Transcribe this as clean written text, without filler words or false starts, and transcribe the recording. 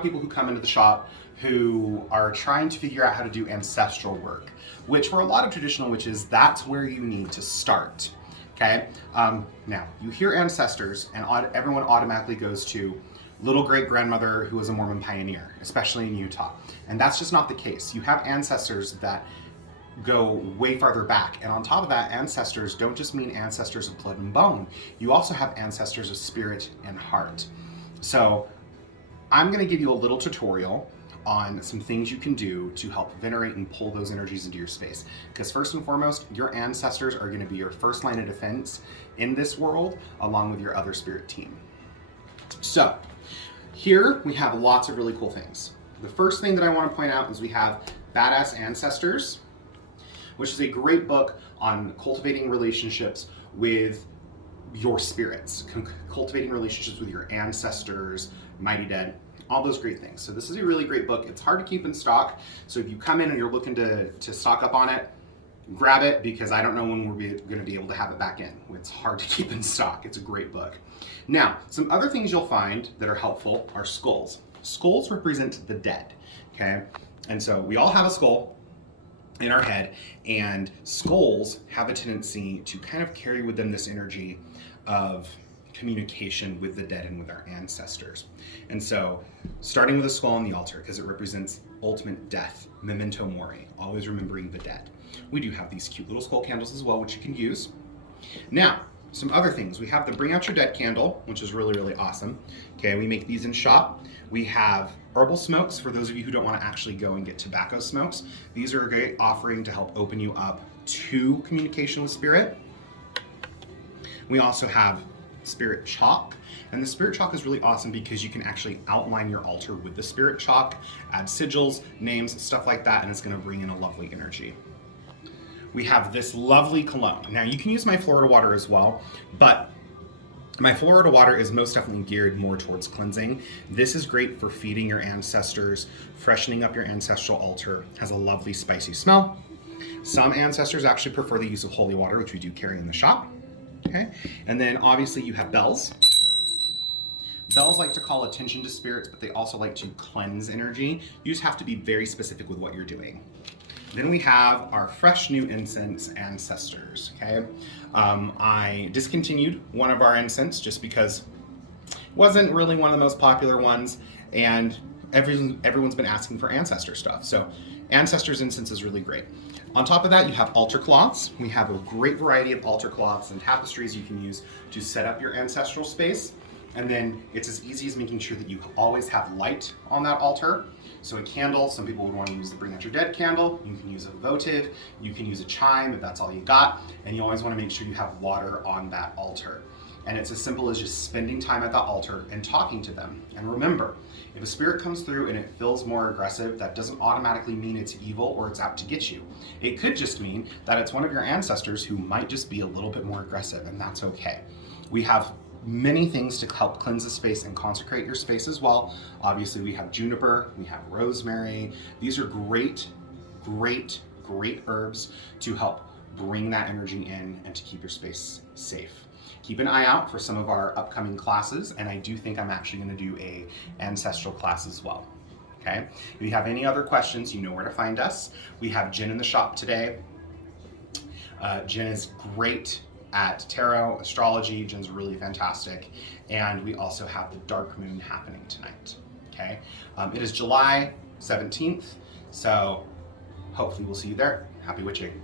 of people who come into the shop who are trying to figure out how to do ancestral work, which for a lot of traditional witches, that's where you need to start. Okay, now you hear ancestors and everyone automatically goes to little great grandmother who was a Mormon pioneer, especially in Utah. And that's just not the case. You have ancestors that go way farther back. And on top of that, ancestors don't just mean ancestors of blood and bone. You also have ancestors of spirit and heart. So I'm going to give you a little tutorial on some things you can do to help venerate and pull those energies into your space. Because first and foremost, your ancestors are going to be your first line of defense in this world, along with your other spirit team. So here we have lots of really cool things. The first thing that I want to point out is we have Badass Ancestors, which is a great book on cultivating relationships with your spirits, cultivating relationships with your ancestors, mighty dead, all those great things. So this is a really great book. It's hard to keep in stock. So if you come in and you're looking to stock up on it, grab it, because I don't know when we're going to be able to have it back in. It's hard to keep in stock. It's a great book. Now, some other things you'll find that are helpful are skulls. Skulls represent the dead, okay? And so we all have a skull in our head, and skulls have a tendency to kind of carry with them this energy of communication with the dead and with our ancestors. And so starting with a skull on the altar, because it represents ultimate death, memento mori, always remembering the dead. We do have these cute little skull candles as well, which you can use. Now, some other things. We have the Bring Out Your Dead candle, which is really, really awesome. Okay, we make these in shop. We have herbal smokes for those of you who don't want to actually go and get tobacco smokes. These are a great offering to help open you up to communication with spirit. We also have spirit chalk, and the spirit chalk is really awesome because you can actually outline your altar with the spirit chalk, add sigils, names, stuff like that, and it's going to bring in a lovely energy. We have this lovely cologne. Now you can use my Florida water as well, but my Florida water is most definitely geared more towards cleansing. This is great for feeding your ancestors, freshening up your ancestral altar, has a lovely spicy smell. Some ancestors actually prefer the use of holy water, which we do carry in the shop. Okay, and then obviously you have bells. Bells like to call attention to spirits, but they also like to cleanse energy. You just have to be very specific with what you're doing. Then we have our fresh new incense, Ancestors, okay? I discontinued one of our incense just because it wasn't really one of the most popular ones, and everyone's been asking for Ancestor stuff. So Ancestors incense is really great. On top of that, you have altar cloths. We have a great variety of altar cloths and tapestries you can use to set up your ancestral space. And then it's as easy as making sure that you always have light on that altar. So a candle, some people would want to use the Bring Out Your Dead candle. You can use a votive, you can use a chime if that's all you got. And you always want to make sure you have water on that altar. And it's as simple as just spending time at the altar and talking to them. And remember, if a spirit comes through and it feels more aggressive, that doesn't automatically mean it's evil or it's out to get you. It could just mean that it's one of your ancestors who might just be a little bit more aggressive, and that's okay. We have many things to help cleanse the space and consecrate your space as well. Obviously, we have juniper, we have rosemary. These are great, great, great herbs to help bring that energy in and to keep your space safe. Keep an eye out for some of our upcoming classes, and I do think I'm actually going to do a ancestral class as well. Okay? If you have any other questions, you know where to find us. We have Jen in the shop today. Jen is great at tarot, astrology. Jen's really fantastic. And we also have the dark moon happening tonight. Okay? It is July 17th, so hopefully we'll see you there. Happy witching.